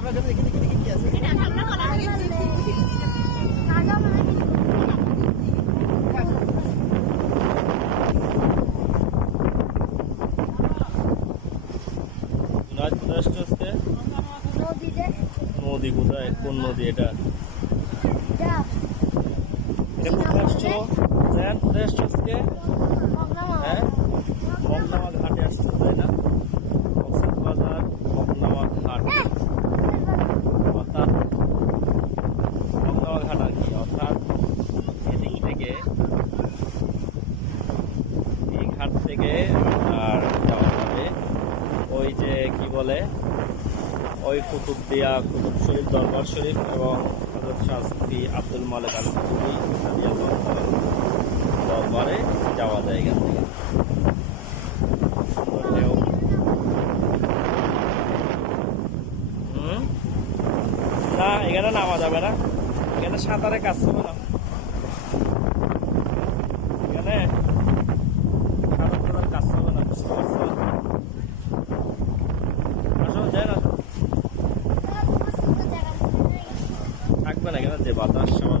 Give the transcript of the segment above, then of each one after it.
আমরা দেখি দেখি দেখি কি আছে। রাজ কোথায় আসছে আজকে নদী কোথায়? কোন নদী এটা? এটা কোথায় আসছো কোথায় আসছো আজকে হ্যাঁ বলে। ওই কুতুবদিয়া কুতুব শরীফ, দরবার শরীফ এবং হজরত শাহসুফি আব্দুল মালিক আল কুতুবি দরবারে যাওয়া যায় এখান থেকে। না, এখানে নামা যাবে না। এখানে সাঁতারে কাজ হবে না। de bater, chama.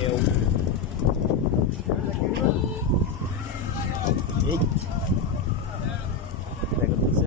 Ew. Ew.